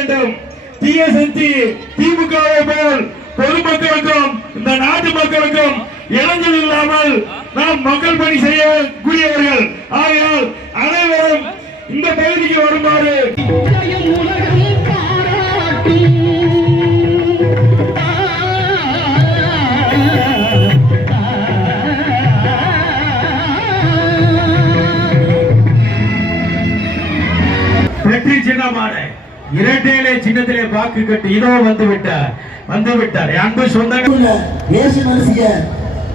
வேண்டும். திமுகவை போல் பொதுமக்களுக்கும் இந்த நாட்டு மக்களுக்கும் இளைஞர் இல்லாமல் நாம் மக்கள் பணி செய்யக்கூடியவர்கள். ஆகையால் அனைவரும் இந்த பகுதிக்கு வருமாறு வெற்றி சின்னமான இரட்டையிலே சின்னத்திலே வாக்கு கட்டு இதோ வந்து விட்டார் அன்பு சொந்தங்கள்.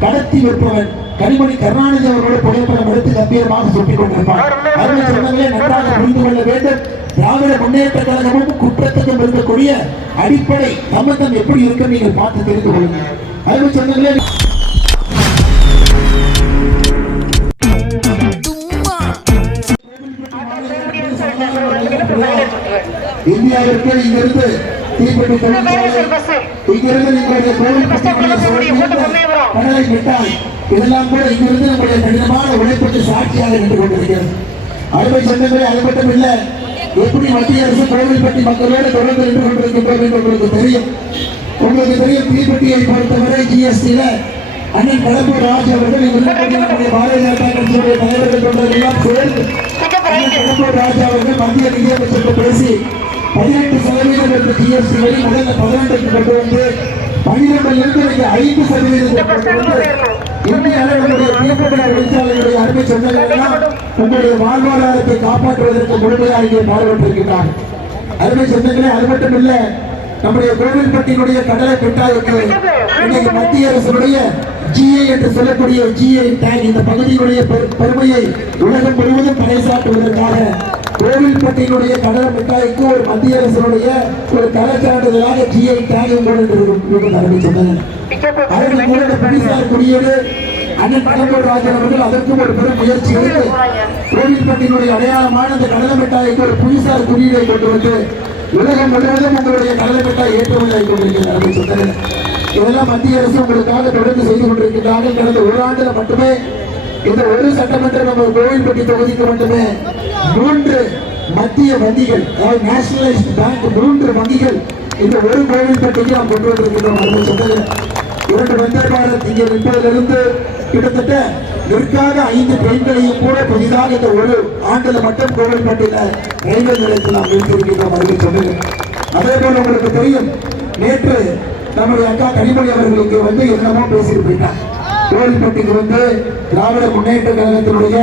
கடத்தி விற்பவன் கனிமொழி கருணாநிதி அவர்களோட புகைப்படம் எடுத்து கம்பீரமாக சுட்டிக் கொண்டிருப்பார். அருமை சொந்தங்களே, நன்றாக புரிந்து கொள்ள வேண்டும். திராவிட முன்னேற்ற கழகமும் குற்றத்துக்கும் இருக்கக்கூடிய அடிப்படை சம்பந்தம் எப்படி இருக்கும் நீங்கள் பார்த்து தெரிந்து கொள்ளுங்கள். அருமை சொந்தங்களே, இந்தியாவிற்கு இங்கிருந்து தீப்பெட்டி தொழிற்சாலை, இங்கிருந்து நீங்களுடைய கடலை விட்டால் இதெல்லாம் கூட இங்கிருந்து நம்முடைய கடினமான உழைப்புக்கு சாட்சியாக நின்று கொண்டிருக்கிறது. அறுவை சொந்தங்களே, அது மட்டும் இல்ல, எப்படி மத்திய அரசு கோவில்பட்டி மக்களோடு தொடர்ந்து நின்று கொண்டிருக்கின்றோம் என்று உங்களுக்கு தெரியும். தீப்பெட்டியை பொறுத்தவரை ஜிஎஸ்டியில அண்ணன் கடம்பூர் ராஜ் அவர்கள் நம்முடைய பாரதிய ஜனதா கட்சியுடைய தலைவர்கள் கொண்டதெல்லாம் சேர்ந்து கடம்பூர் ராஜ் அவர்கள் மத்திய நிதியமைச்சர் பேசி 18% என்ற ஜிஎஸ்டி வரி முதல்ல 12க்கு கொண்டு வந்து 12 5% இந்திய அளவிலுடைய தீப்பெட்டி தொழிற்சாலைகளுடைய அருமை சொந்தங்களெல்லாம் உங்களுடைய வாழ்வாதாரத்தை காப்பாற்றுவதற்கு முழுமையாக இங்கே பாடுபட்டிருக்கிறார். அருமை சொந்தங்களே, அது மட்டும் இல்ல, நம்முடைய கோவில்பட்டியினுடைய கடலை பெட்டாய்க்கு இன்னைக்கு மத்திய அரசுடைய ஜிஐ என்று சொல்லக்கூடிய ஜிஐ டேக் இந்த பகுதியினுடைய பெருமையை உலகம் முழுவதும் பறைசாற்றுவதற்காக கோவில்பட்டியினுடைய கடலை மிட்டாய்க்கு ஒரு மத்திய அரசுடைய ஒரு கலாச்சாரங்களாக ஜிஐ டேக் அருமை சொன்னாங்க. அவர்கள் மூலம் புவிசார் குறியீடு அண்ணன் கடம்பூர் ராஜன் அவர்கள் அதற்கும் ஒரு பெரும் முயற்சி எடுத்து கோவில்பட்டியினுடைய அடையாளமான அந்த கடலை மிட்டாய்க்கு ஒரு புவிசார் குறியீடை கொண்டு வந்து உலகம் முழுவதும் உங்களுடைய கடலை மிட்டாய் ஏற்றுமதி ஆகி கொண்டிருக்கிறார்கள் சொன்னாங்க. இதெல்லாம் மத்திய அரசு உங்களுக்காக தொடர்ந்து செய்து கொண்டிருக்கிறார்கள். கடந்த ஒரு ஆண்டுல மட்டுமே இந்த ஒரு சட்டமன்ற நம்ம கோவில்பட்டி தொகுதிக்கு மட்டுமே 3 மத்திய வங்கிகள், அதாவது நேஷனலைஸ்ட் பேங்க் 3 வங்கிகள் இந்த ஒரு கோவில்பட்டிக்கு நாம் கொண்டு வந்திருக்கிறோம். 2 வந்தே பாரத் இங்கே நிற்பதிலிருந்து கிட்டத்தட்ட நிற்காத 5 ட்ரெயின்களையும் கூட புதிதாக இந்த ஒரு ஆண்டுல மட்டும் கோவில்பட்டியில ரயில்வே நிலையத்தில் நாம் நிறுத்தியிருக்கிறோம். அதே போல உங்களுக்கு தெரியும், நேற்று நம்முடைய அக்கா கனிமொழி அவர்களுக்கு வந்து என்னமோ பேசியிருப்பாங்க. கோவில்பட்டிக்கு வந்து திராவிட முன்னேற்ற கழகத்தினுடைய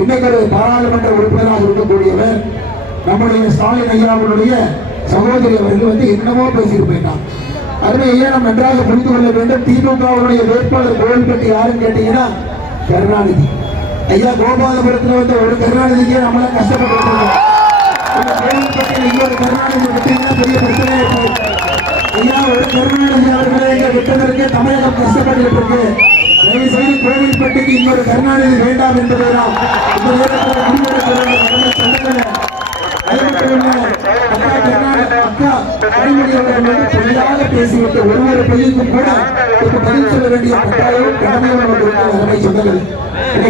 இன்னைக்கு ஒரு பாராளுமன்ற உறுப்பினராக இருக்கக்கூடியவர் நம்முடைய ஸ்டாலின் ஐயாவுடைய சகோதரி அவர்கள் வந்து என்னமோ பேசியிருப்பாங்க. அதுவே நாம் நன்றாக புரிந்து கொள்ள வேண்டும். திமுகவுடைய வேட்பாளர் கோவில்பட்டி யாருன்னு கேட்டீங்கன்னா கருணாநிதி ஐயா. கோபாலபுரத்தில் வந்து ஒரு கருணாநிதிக்கே நம்மள கஷ்டப்பட்டு கோவில்பட்டியில் இன்னொரு கருணாநிதி விட்டீங்கன்னா பெரிய பிரச்சனை ஐயா. ஒரு கருணாநிதி அவர்களை இங்க விட்டதற்கு தமிழகம் கஷ்டப்பட்டு இருக்கு. தயவு செய்து கோவில்பட்டிக்கு இன்னொரு கருணாநிதி வேண்டாம் என்பதுதான் இந்த நேரத்தில் அக்கா கனிமொழி அவர்கள் பொய்யாக பேசிவிட்டு ஒவ்வொரு பையனுக்கும் கூட பதில் சொல்ல வேண்டிய கட்டாயம் கடமையும் நமக்கு அருமை சொந்தங்கள்.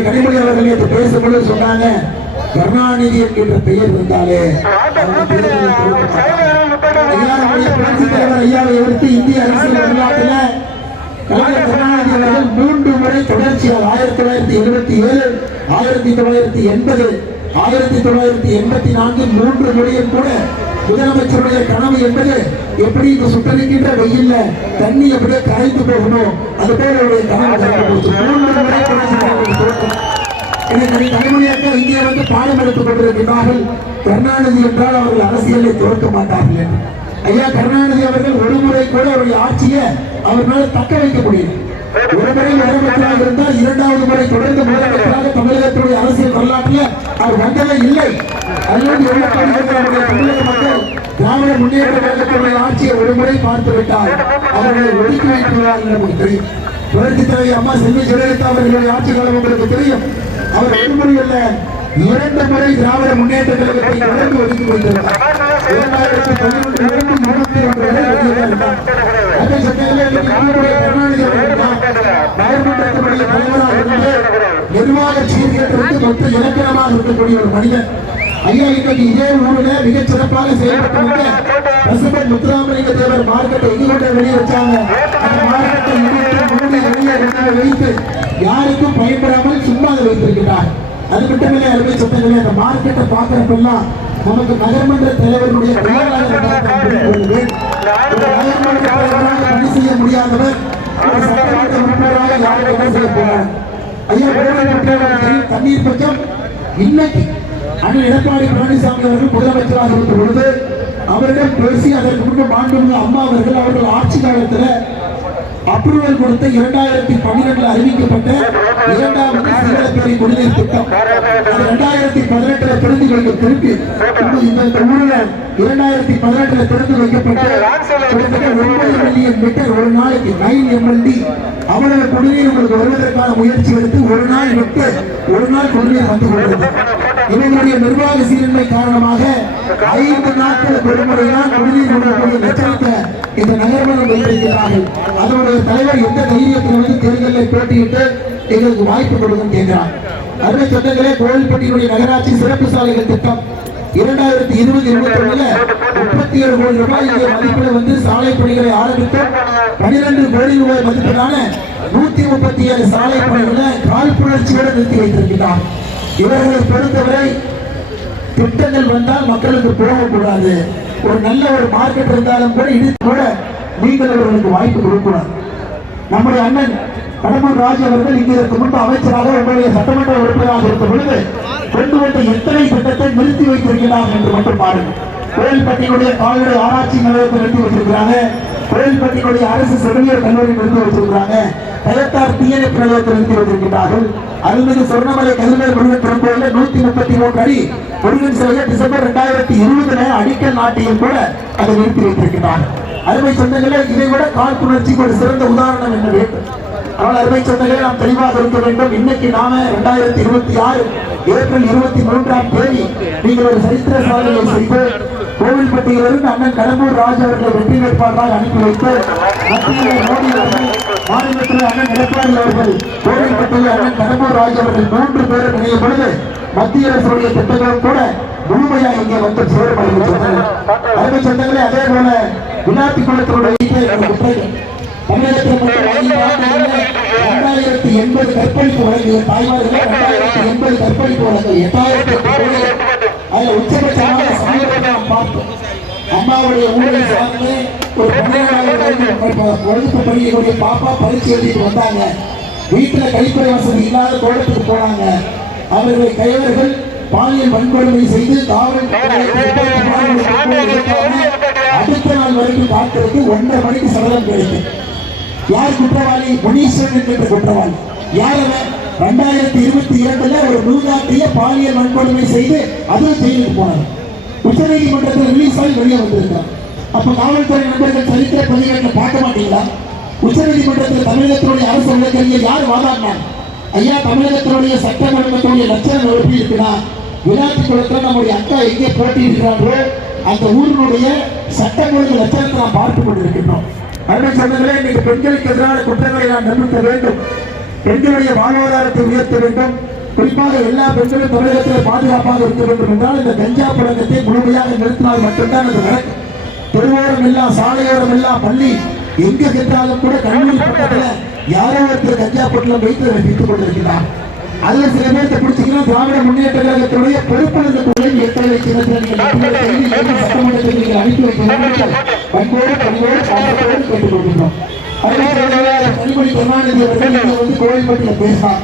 கனிமொழி அவர்கள் நேற்று பேசும்பொழுது சொன்னாங்க, கருணாநிதி என்கின்ற பெயர் இருந்தாலே புரட்சித் தலைவர் ஐயாவை எதிர்த்து இந்திய அரசியல் வரலாற்றில் கலைஞர் கருணாநிதி அவர்கள் 3 முறை தொடர்ச்சியாக 1977, 1980, 1984 3 முறையும் கூட முதலமைச்சருடைய கனவு என்பது எப்படி இந்த சுட்டரிக்கின்ற வெயில்ல தண்ணி எப்படியே கரைந்து போகணும், அது போல அவருடைய கனவு 3 முறை கனிமொழியாக இங்கே வந்து பாடம் எடுத்துக் கொண்டிருக்கிறார்கள். கருணாநிதி என்றால் அவர்கள் அரசியலை துறக்க மாட்டார்கள் என்று. ஐயா, கருணாநிதி அவர்கள் ஒரு முறை கூட அவருடைய ஆட்சியை அவர்களால் தக்க வைக்க முடியும். ஒரு முறை முதலமைச்சராக இருந்தால் 2வது முறை தொடர்ந்து முதலமைச்சராக தமிழகத்துடைய அரசியல் வரலாற்றில் அவர் வந்ததே இல்லை. அதனால் தமிழக மக்கள் திராவிட முன்னேற்ற கழகத்துடைய ஆட்சியை ஒரு முறை பார்த்து விட்டால் அவர்களை ஒதுக்கி வைக்கிறார்கள் நமக்கு தெரியும். புரட்சித் தலைவர் அம்மா செல்வி ஜெயலலிதா அவர்களுடைய ஆட்சி காலம் உங்களுக்கு தெரியும். அவர் ஒரு முறை அல்ல 2 முறை திராவிட முன்னேற்ற கழகத்தை தொடர்ந்து ஒதுக்கி வைத்திருந்தார். 2031 நிர்வாக சீர்கேட்டிற்கு மொத்த இலக்கணமாக இருக்கக்கூடிய ஒரு மனிதன். ஐயா இன்னைக்கு இதே ஊர்ல மிகச் சிறப்பாக செயல்பட்டு வந்த பசும்பன் முத்துராமலிங்க தேவர் மார்க்கெட்டை இடிகொண்ட வெளியே வச்சாங்க. அந்த மார்க்கெட்டை இடித்து வெளியே வைத்து யாருக்கும் பயன்படாமல் சும்மா அதை வைத்திருக்கிறார். அது மட்டுமில்லை அருமை சொந்தங்களே, அந்த மார்க்கெட்டை பார்க்கிறப்பெல்லாம் நமக்கு நகர்மன்ற தலைவருடைய நகர்மன்ற தலைவராக பணி செய்ய முடியாதவர் ஒரு சட்டமன்ற உறுப்பினராக யாரும் என்ன செய்ய போறார்? ஐயா தண்ணீர் பட்சம் இன்னைக்கு அண்ணன் எடப்பாடி பழனிசாமி அவர்கள் முதலமைச்சராக இருந்த பொழுது அவரிடம் பேசி அதற்கு முன்பு மாண்புமிகு அம்மா அவர்கள் ஆட்சி காலத்தில் அப்ரூவல் கொடுத்த 2012 அறிவிக்கப்பட்ட இரண்டாவது சீரழப்பேரி குடிநீர் திட்டம் 2018 திறந்து வைக்க திருப்பி இந்த ஊரில் 2018 திறந்து வைக்கப்பட்ட கிட்டத்தட்ட 9 மில்லியன் லிட்டர் ஒரு நாளைக்கு 9 MLD அவ்வளவு குடிநீர் உங்களுக்கு வருவதற்கான முயற்சி எடுத்து ஒரு நாள் விட்டு ஒரு நாள் குடிநீர் வந்து கொண்டது. இவங்களுடைய நிர்வாக சீரன்மை காரணமாக 5 நாட்கள் ஒருமுறைதான் குடிநீர் கொடுக்கக்கூடிய லட்சணத்தை இந்த நகர்மன்றம் வைத்திருக்கிறார்கள். அதனுடைய தலைவர் எந்த தைரியத்தில் வந்து தேர்தலில் போட்டியிட்டு எங்களுக்கு வாய்ப்பு கொடுக்கும் கேட்கிறார். அருமை சொந்தங்களே, கோவில்பட்டியினுடைய நகராட்சி சிறப்பு சாலைகள் திட்டம் 2020-21 37 கோடி ரூபாய் மதிப்பில் வந்து சாலை பணிகளை ஆரம்பித்து 12 கோடி ரூபாய் மதிப்பிலான 137 சாலை பணிகளை காழ்ப்புணர்ச்சியோடு நிறுத்தி வைத்திருக்கிறார். இவர்களை பொறுத்தவரை திட்டங்கள் வந்தால் மக்களுக்கு போகக்கூடாது. ஒரு நல்ல ஒரு மார்க்கெட் இருந்தாலும் கூட இடித்து கூட நீங்கள் அவர்களுக்கு வாய்ப்பு கொடுக்கூடாது. நம்முடைய அண்ணன் கடம்பூர் ராஜு அவர்கள் இங்கு இதற்கு முன்பு அமைச்சராக உங்களுடைய சட்டமன்ற உறுப்பினராக இருந்த பொழுது கொண்டு வந்த எத்தனை திட்டத்தை நிறுத்தி வைத்திருக்கிறார் என்று மட்டும் பாருங்கள். கோயில்பட்டியினுடைய கால்நடை ஆராய்ச்சி நிலையத்தை நிறுத்தி வச்சிருக்கிறாங்க. கோயில்பட்டியினுடைய அரசு செவிலியர் கல்லூரி நிறுத்தி வச்சிருக்கிறாங்க. கயத்தார் தீயணைப்பு நிலையத்தை நிறுத்தி வைத்திருக்கிறார்கள். அருள்மிகு சொர்ணமலை கதிர்வேல் முருகன் திருக்கோயில 133 அடி முருகன் சிலையை டிசம்பர் 2020 அடிக்கல் நாட்டியும் கூட அதை நிறுத்தி வைத்திருக்கிறார்கள். அருமை சொந்தங்களே, இதை விட காழ்ப்புணர்ச்சிக்கு ஒரு சிறந்த உதாரணம் என்ன வேண்டும்? ஆனால் அருமை சொந்தங்களே, நாம் தெளிவாக இருக்க வேண்டும். இன்னைக்கு நாம 2026 ஏப்ரல் 23ஆம் தேதி நீங்கள் ஒரு சரித்திர சாதனையை செய்து கோவில்பட்டியிலிருந்து அண்ணன் கடம்பூர் ராஜு அவர்களை வெற்றி வேட்பாளராக அனுப்பி வைத்து மத்தியில் மோடி அவர்கள், மாநிலத்தில் அண்ணன் எடப்பாடி அவர்கள், கோவில்பட்டியில் அண்ணன் கடம்பூர் ராஜு அவர்கள் 3 பேரும் இணையும் பொழுது மத்திய அரசுடைய திட்டங்களும் கூட முழுமையா இங்கே வந்து சேரும். அருமை சொந்தங்களே, அதே போல விளையாட்டு குளத்தினுடைய தமிழகத்தில் 2080 கற்பழிப்பு வழங்கிய தாய்மார்கள் 2080 கற்பழிப்பு வழங்கல் 8000 அதில் உச்சபட்சமான சமீபத்தை நாம் பார்த்தோம். அம்மாவுடைய ஊழலை சார்ந்து ஒரு 17,000 வகுப்பு படிக்கக்கூடிய பாப்பா பரிசு எழுதிட்டு வந்தாங்க. வீட்டில் கழிப்பறை வசதி இல்லாத தோட்டத்துக்கு போனாங்க. அவர்களை கைவர்கள் பாலியல் வன்கொடுமை செய்து காவல் அடுத்த நாள் வரைக்கும் காத்திருக்கு 1:30 மணிக்கு சடலம் கிடைக்கும். யார் குற்றவாளி? முனீஸ்வரன் என்ற குற்றவாளி. யார் அவன்? 2022 ஒரு மூதாட்டிய பாலியல் வன்கொடுமை செய்து அதுவும் ஜெயிலுக்கு போனார். உச்ச நீதிமன்றத்தில் ரிலீஸ் ஆகி வெளியே வந்திருக்கார். அப்ப காவல்துறை நண்பர்கள் சரித்திர பதிவுகளை பார்க்க மாட்டீங்களா? உச்ச நீதிமன்றத்தில் தமிழகத்தினுடைய அரசு வழக்கறிஞர் யார் வாதாடினார்? ஐயா, தமிழகத்தினுடைய சட்டம் ஒழுங்கத்துடைய லட்சணம் எப்படி இருக்குன்னா, விளையாட்டு குளத்தில் நம்முடைய அக்கா எங்கே போட்டியிடுகிறார்களோ அந்த ஊரினுடைய சட்டம் ஒழுங்கு லட்சணத்தை நாம் பார்த்து கொண்டிருக்கின்றோம். அருமை சொந்தங்களே, இன்னைக்கு பெண்களுக்கு எதிரான குற்றங்களை நாம் நிறுத்த வேண்டும். பெண்களுடைய வாழ்வாதாரத்தை உயர்த்த வேண்டும். குறிப்பாக எல்லா பெண்களும் தமிழகத்தில் பாதுகாப்பாக இருக்க வேண்டும் என்றால் இந்த கஞ்சா புழக்கத்தை முழுமையாக நிறுத்தினால் மட்டும்தான் அது நடக்கும். தெருவோரம் எல்லாம், சாலையோரம் எல்லாம், பள்ளி எங்க சென்றாலும் கூட கல்லூரி பக்கத்தில் யாரோ ஒருத்தர் கஞ்சா பொட்டலம் வைத்து அதை விற்றுக் கொண்டிருக்கிறார். அதுல சில பேர்த்த பிடிச்சிங்கன்னா திராவிட முன்னேற்ற கழகத்தினுடைய பொறுப்பாளர்களுடைய எத்தனை சட்டமன்றத்தில் நீங்கள் அனுப்பி வைக்க வேண்டும் பண்போடு பணியோடு பாசத்தோடு கேட்டுக் கொள்கின்றோம். கனிமொழி கருணாநிதி அவர்கள் இங்க வந்து கோவில்பட்டியில் பேசினார்.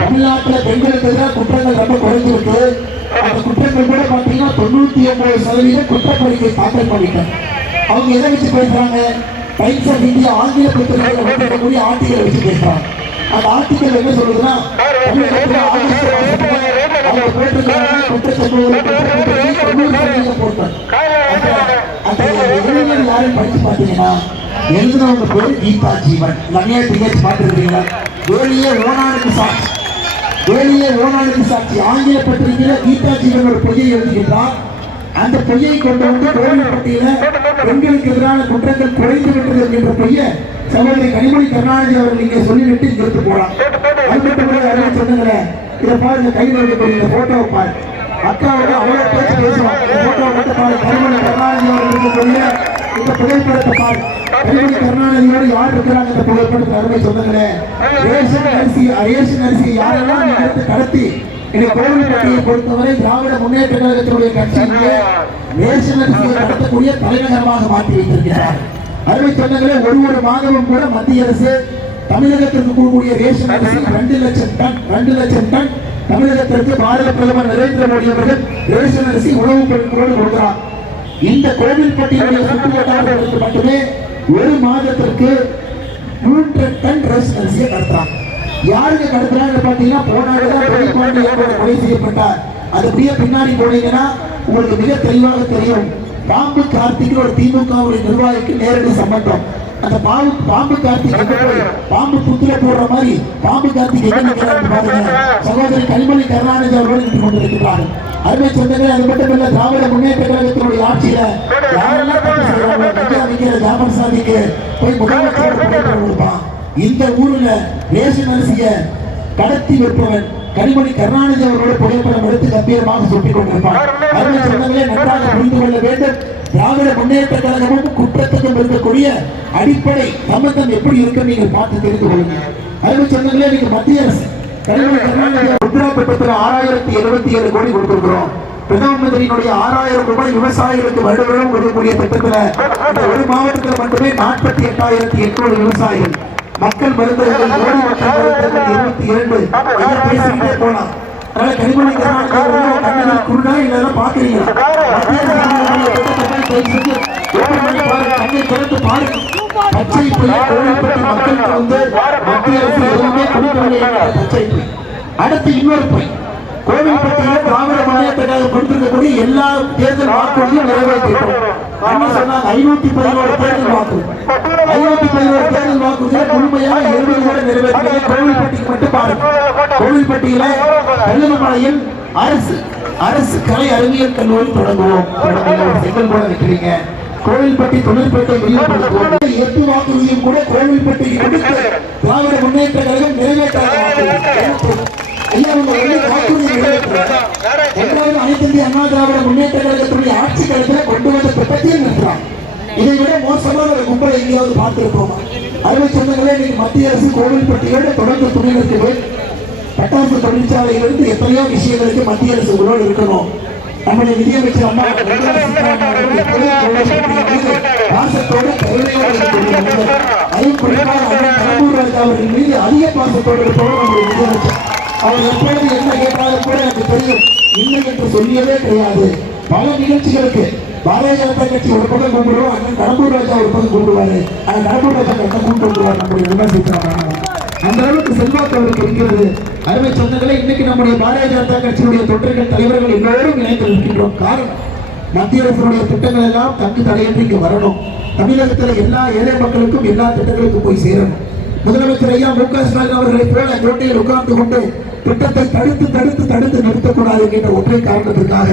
தமிழ்நாட்டில் பெண்களுக்கு எதிராக குற்றங்கள் ரொம்ப குறைஞ்சிருக்கு. அந்த குற்றங்கள் கூட பார்த்தீங்கன்னா 99% குற்றப்பணிக்கை தாக்கல் பண்ணிட்டாங்க. அவங்க எதை வச்சு பேசுறாங்க? டைம்ஸ் ஆஃப் இந்தியா ஆங்கில பத்திரிகைகளை வந்திருக்கக்கூடிய ஆர்டிகளை வச்சு பேசுறாங்க. அந்த ஆர்டிக்கல் என்ன சொல்றதுன்னா, தமிழகத்தில் ஆகஸ்ட் மாதத்துல அவங்க போட்டிருக்காங்க குற்றச்சம்பவங்களை போட்டாங்க. அந்த எழுதினர் யாரும் படிச்சு பார்த்தீங்கன்னா எழுதினவங்க பேர் கீதா ஜீவன். நிறைய டிக்கெட் பார்த்துருக்கீங்களா? வேலியே ஓனானுக்கு சாட்சி, வேலியே ஓனானுக்கு சாட்சி. ஆங்கில பத்திரிகையில கீதா ஜீவன் ஒரு பொய்யை எழுதுகின்றார். அந்த பொய்யை கொண்டு வந்து கோவில்பட்டியில பெண்களுக்கு எதிரான குற்றங்கள் குறைந்து விட்டது என்கின்ற பொய்யை சகோதரி கனிமொழி கருணாநிதி அவர்கள் இங்கே சொல்லிவிட்டு இங்கிருந்து போறாங்க. அது மட்டும் அறிவு சொன்னங்களே, இதை பாருங்க, கையில் இருக்கக்கூடிய இந்த போட்டோவை பாரு. அக்கா வந்து அவ்வளவு பேச்சு பேசுவாங்க. இந்த போட்டோ மட்டும் பாரு. கனிமொழி கருணாநிதி அவர்கள் இருக்கக்கூடிய இந்த புகைப்படத்தை பாரு. கனிமொழி கருணாநிதியோடு யார் இருக்கிறாங்க இந்த புகைப்படத்தில்? அருமை சொந்தங்களே, ரேஷன் அரிசி யாரெல்லாம் இந்த இடத்தை கடத்தி இன்னைக்கு கோவில்பட்டியை பொறுத்தவரை திராவிட முன்னேற்ற கழகத்தினுடைய கட்சியிலே ரேஷன் அரிசியை கடத்தக்கூடிய தலைநகரமாக மாற்றி வைத்திருக்கிறார். அருமை சொந்தங்களே, ஒரு மாதமும் கூட மத்திய அரசு தமிழகத்திற்கு கூடிய ரேஷன் அரிசி 2 லட்சம் டன் தமிழகத்திற்கு பாரத பிரதமர் நரேந்திர மோடி அவர்கள் ரேஷன் அரிசி உணவுப் பொருட்களோடு கொடுக்கிறார். இந்த கோவில்பட்டியினுடைய சுற்று வட்டாரங்களுக்கு மட்டுமே ஒரு மாதத்திற்கு 3 டன் ரேஷன் அரிசியை கடத்துறாங்க. யாருக்கு கடத்துறாங்க பாத்தீங்கன்னா, போனால்தான் கொலை செய்யப்பட்டார். அது அப்படியே பின்னாடி போனீங்கன்னா உங்களுக்கு மிக தெளிவாக தெரியும். பாம்பு கார்த்திக் ஒரு திமுகவுடைய நிர்வாகிக்கு நேரடி சம்பந்தம். அந்த பாம்பு கார்த்திக் எங்க போய் பாம்பு புத்துல போடுற மாதிரி பாம்பு கார்த்திக் எங்க நிற்கிறார் பாருங்க. சகோதரி கனிமொழி கருணாநிதி அவர்கள் நின்று கொண்டிருக்கிறார்கள். அருமை சொந்தங்களே, அது மட்டும் இல்ல, திராவிட முன்னேற்ற கழகத்தினுடைய ஆட்சியில யாரெல்லாம் தப்பு செய்யறாங்க, கஞ்சா விற்கிற ஜாபர் சாதிக்கு போய் முதலமைச்சர் கொடுப்பான். இந்த ஊர்ல ரேஷன் அரிசிய கடத்தி விற்பவன் கனிமொழி கருணாநிதி அவர்களோட புகைப்படம் எடுத்து கம்பீரமாக சொல்லிக் கொண்டிருப்பார். அருமை சொந்தங்களே, நன்றாக புரிந்து கொள்ள வேண்டும். திராவிட முன்னேற்ற கழகமும் குற்றத்துக்கும் இருக்கக்கூடிய அடிப்படை சம்பந்தம் எப்படி இருக்கு நீங்கள் பார்த்து தெரிந்து கொள்ளுங்க. அருமை சொந்தங்களே, நீங்க மத்திய அரசு கனிமொழி கருணாநிதி முத்ரா திட்டத்தில் 6077 கோடி கொடுத்திருக்கிறோம். பிரதம மந்திரியினுடைய 6000 ரூபாய் விவசாயிகளுக்கு வருடம் கொடுக்கக்கூடிய திட்டத்தில் இந்த ஒரு மாவட்டத்தில் மட்டுமே 48,800 விவசாயிகள் மக்கள் மருந்தகங்கள் ஓடி மக்கள் மருந்தகங்கள் 22 பேசிக்கிட்டே போலாம். அதனால கனிமொழி கருணாநிதி குருடா இல்லைன்னா பாக்குறீங்களா? பச்சை புயல் கோவில்பட்டி மக்களுக்கு வந்து மத்திய அரசு எதுவுமே கொடுக்கவில்லை. பச்சை புயல் அடுத்து இன்னொரு புயல் கோவில்பட்டியில் திராவிட முன்னேற்ற கழகம் கொடுத்திருக்கக்கூடிய எல்லா தேர்தல் வாக்குறுதியும் நிறைவேற்றிட்டோம். என்ன சொன்னாங்க? 511 தேர்தல் வாக்குறுதி 511 தேர்தல் வாக்குறுதியை முழுமையாக 70 கூட நிறைவேற்றி கோவில்பட்டிக்கு மட்டும் பாருங்க. கோவில்பட்டியில கல்லுமலையில் அரசு கலை அறிவியல் கல்லூரி தொடங்குவோம். செங்கல் கூட வைக்கிறீங்க. கோவில்பட்டி தொழிற்பேட்டை விரிவுபடுத்துவோம். 8 வாக்குறுதியும் கூட கோவில்பட்டிக்கு கொடுத்து திராவிட முன்னேற்ற கழகம் நிறைவேற்ற அனைத்து இந்திய அண்ணா திராவிட முன்னேற்ற கழகத்துடைய ஆட்சி காலத்தில் கொண்டு வந்த திட்டத்தையும் நின்றான். இதை விட மோசமான ஒரு கும்பலை எங்கேயாவது பார்த்திருப்போமா? அறுவை சொந்தங்களே, நீங்க மத்திய அரசு கோவில்பட்டியோடு தொடர்ந்து துணை நிற்குது. பட்டாசு தொழிற்சாலையிலிருந்து எத்தனையோ விஷயங்களுக்கு மத்திய அரசு உங்களோடு இருக்கணும். நம்முடைய நிதியமைச்சர் அம்மா பாசத்தோடு கருணையோடு அதுவும் குறிப்பாக கடம்பூர் ராஜா அவர்கள் மீது அதிக பாசத்தோடு இருப்பவர் நம்முடைய நிதியமைச்சர். அவர் எப்பொழுது என்ன கேட்டாலும் கூட எனக்கு தெரியும், இல்லை என்று சொல்லியவே கிடையாது. பல நிகழ்ச்சிகளுக்கு பாரதிய ஜனதா கட்சி ஒரு பக்கம் கூப்பிடுவோம், அண்ணன் கடம்பூர் ராஜா ஒரு பக்கம் கூப்பிடுவாரு. அந்த கடம்பூர் ராஜா கட்ட கூப்பிட்டு வந்துருவார் நம்முடைய விமர்சிக்கிறாங்க. அந்த அளவுக்கு செல்வாக்கு அவருக்கு இருக்கிறது. அருமை சொந்தங்களை, இன்னைக்கு நம்முடைய பாரதிய ஜனதா கட்சியுடைய தொண்டர்கள் தலைவர்கள் எல்லோரும் இணைந்து இருக்கின்றோம். காரணம், மத்திய அரசுடைய திட்டங்கள் எல்லாம் தங்கு தடையின்றி இங்கு வரணும். தமிழகத்தில் எல்லா ஏழை மக்களுக்கும் எல்லா திட்டங்களுக்கும் போய் சேரணும். முதலமைச்சர் ஐயா மு.க. ஸ்டாலின் அவர்களை போல கோட்டையில் உட்கார்ந்து கொண்டு திட்டத்தை தடுத்து நிறுத்தக்கூடாது என்கின்ற ஒற்றை காரணத்திற்காக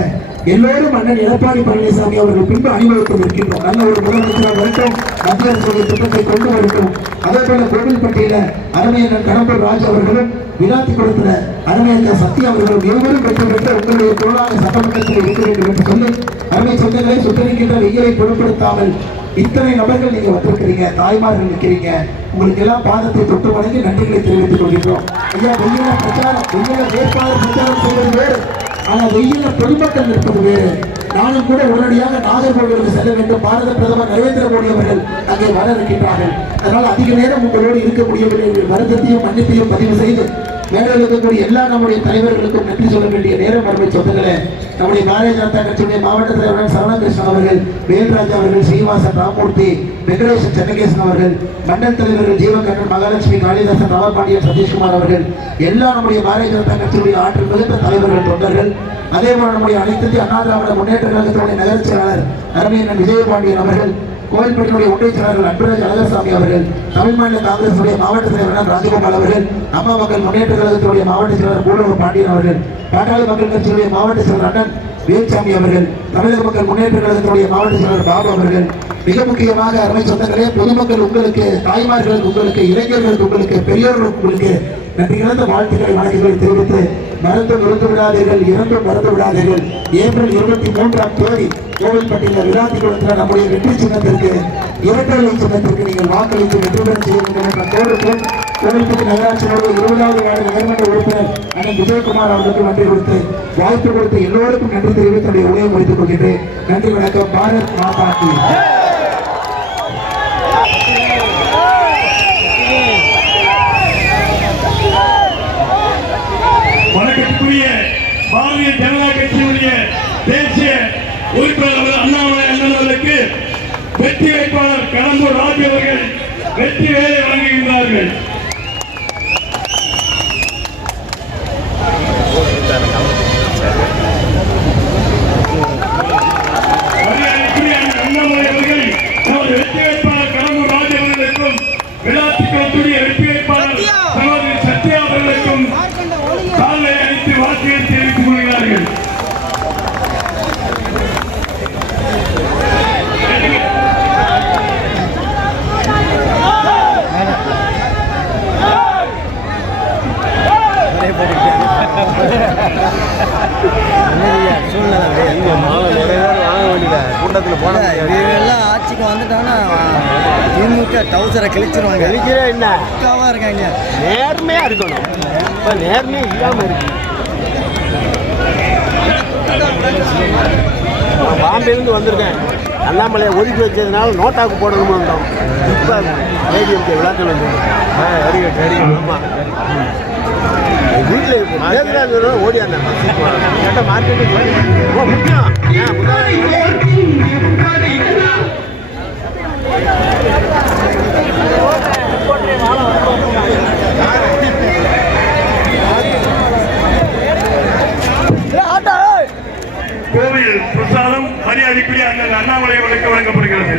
எல்லோரும் அண்ணன் எடப்பாடி பழனிசாமி அவர்கள் பின்பு அணிவகுத்து இருக்கின்றோம். நல்ல ஒரு முதலமைச்சராக வரட்டும், மத்திய அரசுடைய திட்டத்தை கொண்டு வரட்டும். அதே போல கோவில்பட்டியில அருமையண்ணன் கடம்பூர் ராஜ் அவர்களும் விழாத்திக்குளத்துல அருமையண்ணன் சத்யா அவர்களும் இருவரும் வெற்றி பெற்று உங்களுடைய தோழாக சட்டமன்றத்தில் இருக்க வேண்டும் என்று சொல்லி அருமை சொந்தங்களை சுற்றிருக்கின்ற வெயிலை பொருட்படுத்தாமல் இத்தனை நபர்கள் நீங்க வந்திருக்கிறீங்க, தாய்மார்கள் நிற்கிறீங்க. உங்களுக்கு எல்லாம் பாதத்தை தொட்டு வணங்கி நன்றிகளை தெரிவித்துக் கொள்கிறோம். ஐயா, வெயில பிரச்சாரம், வெயில வேட்பாளர் பிரச்சாரம் செய்வது வேறு, ஆனால் வெயில பொதுமக்கள் நிற்பது வேறு. நானும் கூட உடனடியாக நாகர்கோவிலுக்கு செல்ல வேண்டும். பாரத பிரதமர் நரேந்திர மோடி அவர்கள் அங்கே வர இருக்கின்றார்கள். அதனால் அதிக நேரம் உங்களோடு இருக்கக்கூடிய வருத்தத்தையும் மன்னிப்பையும் பதிவு செய்து மேடையில் இருக்கக்கூடிய எல்லா நம்முடைய தலைவர்களுக்கும் நன்றி சொல்ல வேண்டிய நேரம் அருமை சொந்தங்களே. நம்முடைய பாரதிய ஜனதா கட்சியுடைய மாவட்ட தலைவர் சரவணகிருஷ்ணன் அவர்கள், வேல்ராஜ் அவர்கள், ஸ்ரீனிவாசன் ராமூர்த்தி, வெங்கடேசன் சென்னகேசன் அவர்கள், மண்டல் தலைவர்கள் ஜீவகண்ணன், மகாலட்சுமி, காளிதாசன், ராமபாண்டியன், சதீஷ்குமார் அவர்கள், எல்லா நம்முடைய பாரதிய ஜனதா கட்சியுடைய ஆற்றல் மிகுந்த தலைவர்கள், தொண்டர்கள், அதே போல நம்முடைய அனைத்து இந்திய அண்ணா திராவிட முன்னேற்ற கழகத்தினுடைய நகரச் செயலாளர் அருமையண்ணன் விஜயபாண்டியன் அவர்கள், கோவில்பட்டியுடைய ஒன்றிய செயலாளர் அன்புராஜ் அழகர்சாமி அவர்கள், தமிழ் மாநில காங்கிரசுடைய மாவட்ட தலைவர் ராஜகோபால் அவர்கள், அம்மா மக்கள் முன்னேற்ற கழகத்தினுடைய மாவட்ட செயலாளர் கூடலூர் பாண்டியன் அவர்கள், பாட்டாளி மக்கள் கட்சியுடைய மாவட்ட செயலாளர் அண்ணன் வேல்சாமி அவர்கள், தமிழக மக்கள் முன்னேற்ற கழகத்தினுடைய மாவட்ட செயலாளர் பாபு அவர்கள், மிக முக்கியமாக அருமை சொந்தங்களே, பொதுமக்கள் உங்களுக்கு, தாய்மார்களுக்கு உங்களுக்கு, இளைஞர்களுக்கு உங்களுக்கு, பெரியோர்களுக்கு உங்களுக்கு நன்றி கலந்த வாழ்த்துக்களை வணக்கங்களை தெரிவித்து மறந்து விடாதீர்கள், இறந்தும் மறந்து விடாதீர்கள். ஏப்ரல் 23ஆம் தேதி கோவில்பட்டியில் விழாத்திக்குளத்தில் நம்முடைய வெற்றி சின்னத்திற்கு இரட்டை சின்னத்திற்கு நீங்கள் வாக்களித்து வெற்றி பெற செய்ய வேண்டும் என்ற கோரிக்கை கோவில்பட்டி நகராட்சி 20வது வார்டு நகர்மன்ற உறுப்பினர் அண்ணன் விஜயகுமார் அவர்களுக்கு நன்றி கொடுத்து வாய்ப்பு கொடுத்து எல்லோருக்கும் நன்றி தெரிவித்து என்னுடைய உரையை முடித்துக் கொள்கின்றேன். நன்றி, வணக்கம். பாரத் மாதா கி. வணக்கத்துக்குரிய பாரதிய ஜனதா கட்சியினுடைய தேசிய உறுப்பினர் அண்ணாமலை அண்ணன் அவர்களுக்கு வெற்றி வேட்பாளர் கடம்பூர் ராஜு அவர்கள் வெற்றி வேலை வழங்குகின்றார்கள். அண்ணாமலை அவர்கள் நமது வெற்றி வேட்பாளர் கடம்பூர் ராஜு அவர்களுக்கும் விழாத்திற்குரிய வெற்றி வேட்பாளர் சகோதரி சத்யா அவர்களுக்கும் காலை அணித்து வாக்குகளை தெரிவித்துக் கொள்கிறார்கள். கூட்டத்தில் போன எல்லாம் ஆட்சிக்கு வந்துட்டாங்கன்னா திமுக டவுசரை கிழிச்சிருவாங்க. கிழிக்கிறே என்ன பக்காவாக இருக்காங்க. நேர்மையாக இருக்கணும். இப்போ நேர்மையாக இல்லாமல் இருக்கு. பாம்பேலேருந்து வந்திருக்கேன். அண்ணாமலையை ஒதுக்கி வச்சதுனால நோட்டாக்கு போடணும்னு வந்தோம். இப்போ ஏடிஎம்கே விழாக்கள் வந்து வெரி குட் வெரி குட். ஆமாம், வீட்டில் தேர்தல் ஓடியாங்க மார்க்கெட்டுக்கு முக்கியம். கோவில் பிரசாதம் மரியாதைக்குரிய அண்ணன் அண்ணாமலை அவர்களுக்கு வழங்கப்படுகிறது.